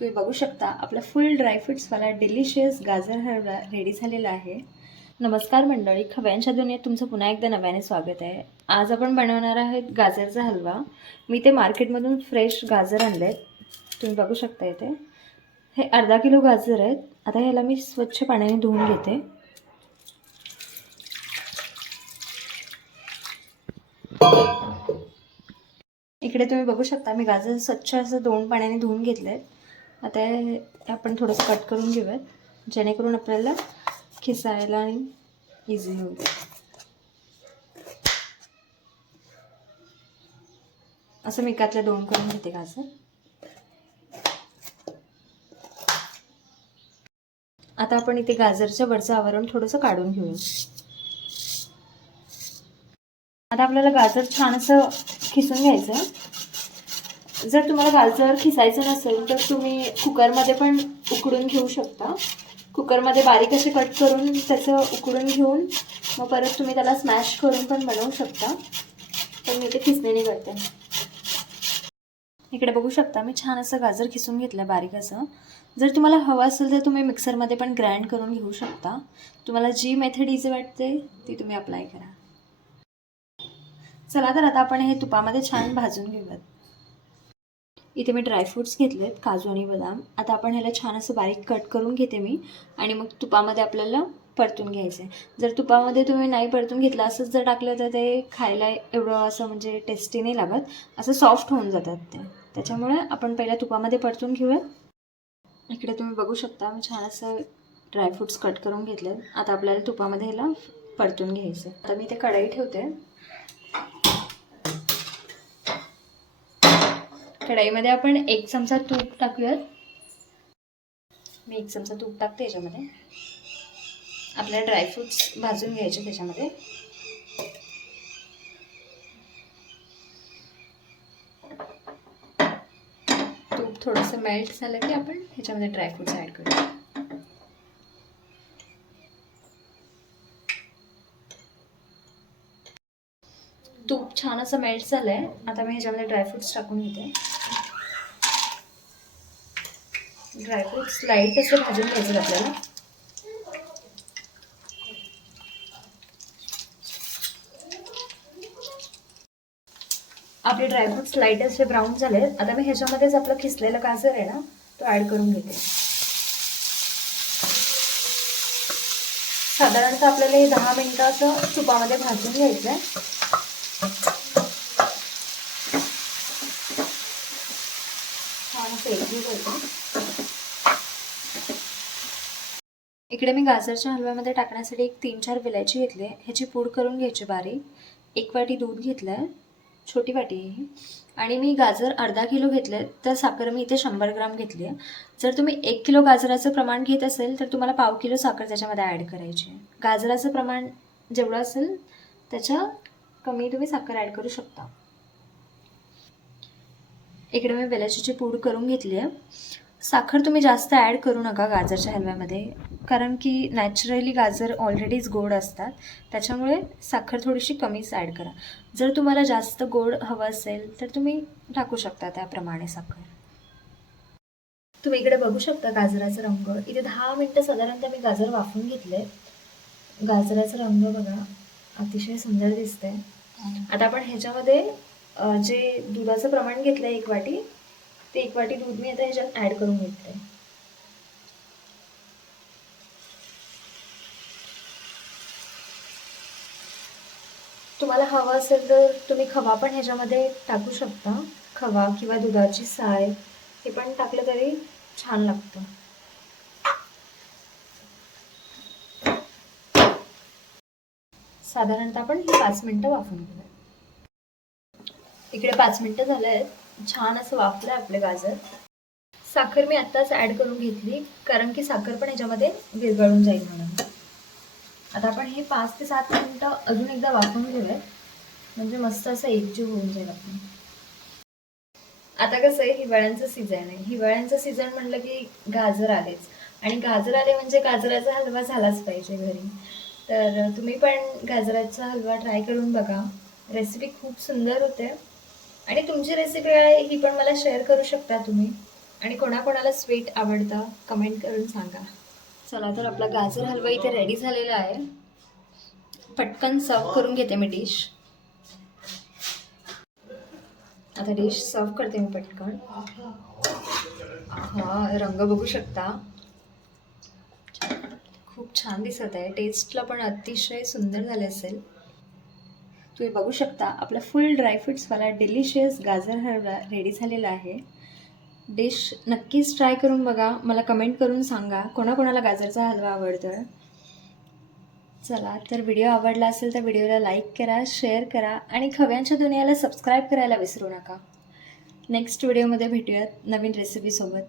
तुम्ही बघू शकता आपला फुल ड्रायफ्रुट्सवाला डिलिशियस गाजर हलवा रेडी झालेला आहे. नमस्कार मंडळी, खव्यांच्या दुनियेत तुमचं पुन्हा एकदा नव्याने स्वागत आहे. आज आपण बनवणार आहोत गाजरचा हलवा. मी ते मार्केटमधून फ्रेश गाजर आणलेत. तुम्ही बघू शकता इथे हे अर्धा किलो गाजर आहेत. आता ह्याला मी स्वच्छ पाण्याने धुवून घेते. इकडे तुम्ही बघू शकता मी गाजर स्वच्छ असं 2 पाण्याने धुवून घेतले. आता आपण थोडंसं कट करून घेऊयात जेणेकरून आपल्याला खिसायला आणि इझी होईल. असं मी एकातल्या 2 करून घेते गाजर. आता आपण इथे गाजरच्या वरचं आवरण थोडंसं काढून घेऊया. आता आपल्याला गाजर छान असं खिसून घ्यायचं आहे. जर तुम्हाला गाजर खिसायचं नसेल तर तुम्ही कुकरमध्ये पण उकडून घेऊ शकता. कुकरमध्ये बारीक असे कट करून त्याचं उकडून घेऊन मग परत तुम्ही त्याला स्मॅश करून पण बनवू शकता. पण मी ते खिसणीने करते. इकडे बघू शकता मी छान असं गाजर खिसून घेतलं बारीक असं. जर तुम्हाला हवं असेल तर तुम्ही मिक्सरमध्ये पण ग्राइंड करून घेऊ शकता. तुम्हाला जी मेथड इझी वाटते ती तुम्ही अप्लाय करा. चला तर आता आपण हे तुपामध्ये छान भाजून घेऊयात. इथे मी ड्रायफ्रूट्स घेतलेत, काजू आणि बदाम. आता आपण ह्याला छान असं बारीक कट करून घेते मी आणि मग तुपामध्ये आपल्याला परतून घ्यायचं आहे. जर तुपामध्ये तुम्ही नाही परतून घेतलं असंच जर टाकलं तर ते खायला एवढं असं म्हणजे टेस्टी नाही लागत. असं सॉफ्ट होऊन जातात ते. त्याच्यामुळे आपण पहिला तुपामध्ये परतून घेऊया. इकडे तुम्ही बघू शकता मी छान असं ड्रायफ्रूट्स कट करून घेतलेत. आता आपल्याला तुपामध्ये ह्याला परतून घ्यायचं. आता मी ते कढई ठेवते. कढईमध्ये आपण 1 चमचा तूप टाकूयात. मी 1 चमचा तूप टाकते याच्यामध्ये. आपल्याला ड्रायफ्रूट्स भाजून घ्यायचे त्याच्यामध्ये. तूप थोडंसं मेल्ट झालं की आपण ह्याच्यामध्ये ड्रायफ्रूट्स ॲड करूया. तूप छान असं मेल्ट झालंय. आता मी ह्याच्यामध्ये ड्रायफ्रूट्स टाकून घेते. ड्रायफ्रूट्स लाईट असं भाजून घ्यायचं आपल्याला. आपले ड्रायफ्रूट्स लाईट असे ब्राऊन झाले. आता मी ह्याच्यामध्येच आपलं खिसलेलं गाजर आहे ना तो ॲड करून घेते. साधारणतः आपल्याला हे 10 मिनिटं असं तुपामध्ये भाजून घ्यायचं आहे. छान असं एकजीव होतं. इकडे मी गाजरच्या हलव्यामध्ये टाकण्यासाठी 3-4 विलायची घेतली. ह्याची पूड करून घ्यायची बारीक. 1 वाटी दूध घेतलं आहे, छोटी वाटी आहे. आणि मी गाजर अर्धा किलो घेतले तर साखर मी इथे 100 ग्राम घेतली आहे. जर तुम्ही 1 किलो गाजराचं प्रमाण घेत असेल तर तुम्हाला पाव किलो साखर त्याच्यामध्ये ॲड करायची आहे. गाजराचं प्रमाण जेवढं असेल त्याच्या कमी तुम्ही साखर ॲड करू शकता. इकडे मी वेलचीची पूड करून घेतली आहे. साखर तुम्ही जास्त ॲड करू नका गाजरच्या हलव्यामध्ये, कारण की नॅचरली गाजर ऑलरेडीच गोड असतात. त्याच्यामुळे साखर थोडीशी कमीच ॲड करा. जर तुम्हाला जास्त गोड हवं असेल तर तुम्ही टाकू शकता त्याप्रमाणे साखर. तुम्ही इकडे बघू शकता गाजराचा रंग. इथे 10 मिनटं साधारणतः मी गाजर वाफवून घेतले. गाजराचा रंग बघा अतिशय सुंदर दिसतंय. आता आपण ह्याच्यामध्ये जे दुधाचं प्रमाण घेतलं आहे 1 वाटी, ते 1 वाटी दूध मी आता ह्याच्यात ॲड करून घेतलं आहे. तुम्हाला हवं असेल तर तुम्ही खवा पण ह्याच्यामध्ये टाकू शकता. खवा किंवा दुधाची साय हे पण टाकलं तरी छान लागतं. साधारणतः आपण 5 मिनटं वाफवून घेऊया. इकडे 5 मिनटं झालं आहेत. छान असं वाफलं आहे आपलं गाजर. साखर मी आत्ताच ॲड करून घेतली कारण की साखर पण ह्याच्यामध्ये विरघळून जाईल म्हणून. आता आपण हे 5 ते 7 मिनटं अजून एकदा वाफवून घेऊयात, म्हणजे मस्त असं एकजीव होऊन जाईल आपण. आता कसं आहे हिवाळ्यांचं सीझन आहे. हिवाळ्यांचं सीझन म्हटलं की गाजर आलेच. आणि गाजर आले म्हणजे गाजराचा हलवा झालाच पाहिजे घरी. तर तुम्ही पण गाजराचा हलवा ट्राय करून बघा. रेसिपी खूप सुंदर होते. आणि तुमची रेसिपी आहे ही पण मला शेअर करू शकता तुम्ही. आणि कोणाकोणाला स्वीट आवडतं कमेंट करून सांगा. चला तर आपला गाजर हलवा इथे रेडी झालेला आहे. पटकन सर्व करून घेते मी डिश. आता डिश सर्व करते मी पटकन. हा रंग बघू शकता, खूप छान दिसत आहे. टेस्टला पण अतिशय सुंदर झाले असेल. तुम्ही बघू शकता आपला फुल ड्रायफ्रुट्सवाला डिलिशियस गाजर हलवा रेडी झालेला आहे. डिश नक्कीच ट्राय करून बघा. मला कमेंट करून सांगा कोणाकोणाला गाजरचा हलवा आवडतो. चला तर व्हिडिओ आवडला असेल तर व्हिडिओला लाईक करा, शेअर करा आणि खव्यांच्या दुनियाला सबस्क्राईब करायला विसरू नका. नेक्स्ट व्हिडिओमध्ये भेटूयात नवीन रेसिपीसोबत.